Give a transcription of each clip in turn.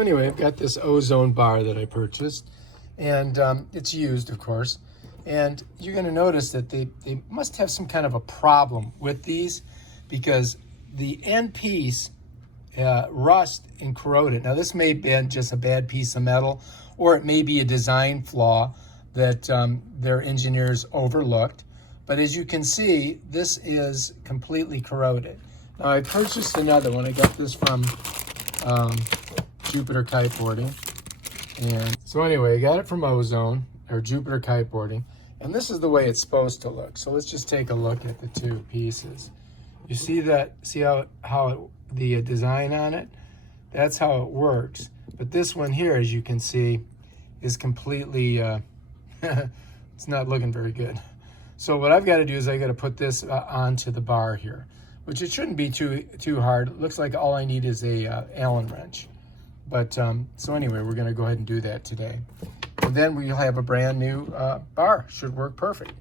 So anyway, I've got this Ozone bar that I purchased, and it's used, of course. And you're going to notice that they must have some kind of a problem with these, because the end piece rust and corroded. Now this may have been just a bad piece of metal, or it may be a design flaw that their engineers overlooked. But as you can see, this is completely corroded. Now I purchased another one. I got this from Jupiter Kiteboarding. And so anyway, I got it from Ozone, or Jupiter Kiteboarding. And this is the way it's supposed to look. So let's just take a look at the two pieces. You see that? See how the design on it? That's how it works. But this one here, as you can see, is completely, it's not looking very good. So what I've got to do is I got to put this onto the bar here, which it shouldn't be too hard. It looks like all I need is a Allen wrench. But so anyway, we're going to go ahead and do that today. And then we'll have a brand new bar. Should work perfect.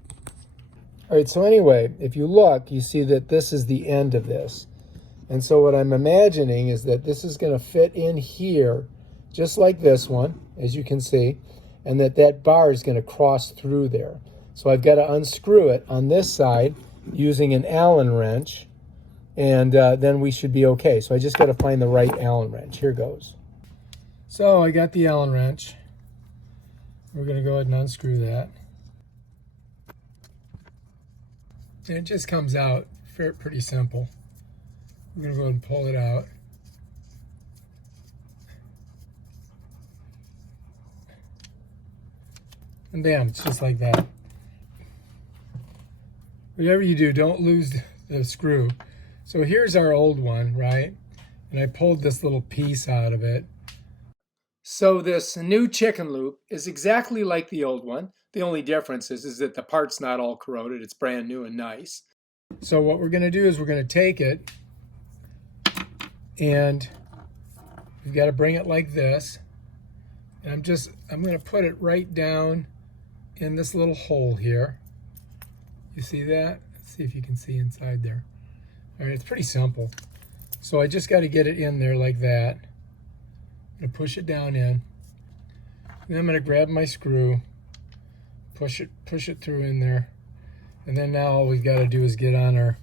All right, so anyway, if you look, you see that this is the end of this. And so what I'm imagining is that this is going to fit in here, just like this one, as you can see, and that bar is going to cross through there. So I've got to unscrew it on this side using an Allen wrench, and then we should be okay. So I just got to find the right Allen wrench. Here goes. So I got the Allen wrench. We're going to go ahead and unscrew that. And it just comes out pretty simple. We're going to go ahead and pull it out. And bam, it's just like that. Whatever you do, don't lose the screw. So here's our old one, right? And I pulled this little piece out of it. So this new chicken loop is exactly like the old one. The only difference is that the part's not all corroded. It's brand new and nice. So what we're going to do is we're going to take it, and we've got to bring it like this. And I'm going to put it right down in this little hole here. You see that? Let's see if you can see inside there. All right, it's pretty simple. So I just got to get it in there like that. I'm going to push it down in. And I'm going to grab my screw, push it through in there. And then now all we've got to do is get on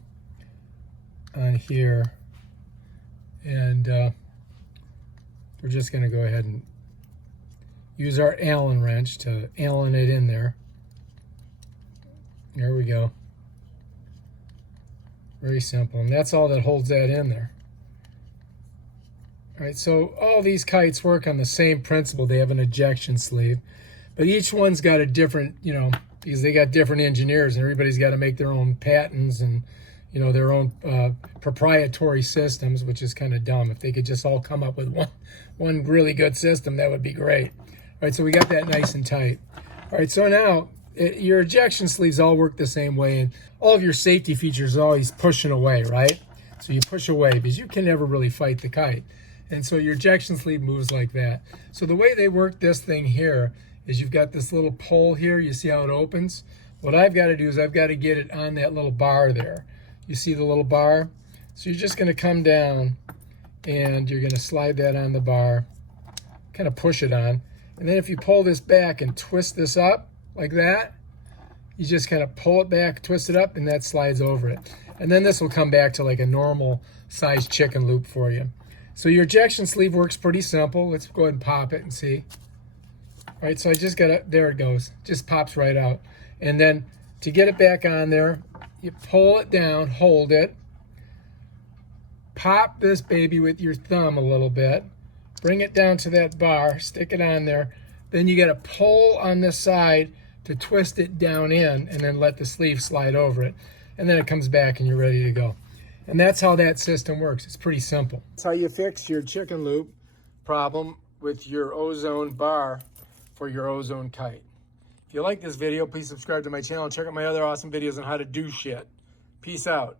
here. And we're just going to go ahead and use our Allen wrench to Allen it in there. There we go. Very simple. And that's all that holds that in there. All right, so all these kites work on the same principle. They have an ejection sleeve, but each one's got a different, because they got different engineers, and everybody's got to make their own patents and, their own proprietary systems, which is kind of dumb. If they could just all come up with one really good system, that would be great. All right, so we got that nice and tight. All right, so now your ejection sleeves all work the same way, and all of your safety features are always pushing away, right? So you push away because you can never really fight the kite. And so your ejection sleeve moves like that. So the way they work this thing here is you've got this little pole here. You see how it opens? What I've got to do is I've got to get it on that little bar there. You see the little bar? So you're just going to come down and you're going to slide that on the bar, kind of push it on. And then if you pull this back and twist this up like that, you just kind of pull it back, twist it up, and that slides over it. And then this will come back to like a normal size chicken loop for you. So your ejection sleeve works pretty simple. Let's go ahead and pop it and see. All right, so I just got it. There it goes. Just pops right out. And then to get it back on there, you pull it down, hold it, pop this baby with your thumb a little bit, bring it down to that bar, stick it on there. Then you got to pull on this side to twist it down in, and then let the sleeve slide over it. And then it comes back and you're ready to go. And that's how that system works. It's pretty simple. That's how you fix your chicken loop problem with your Ozone bar for your Ozone kite. If you like this video, please subscribe to my channel and check out my other awesome videos on how to do shit. Peace out.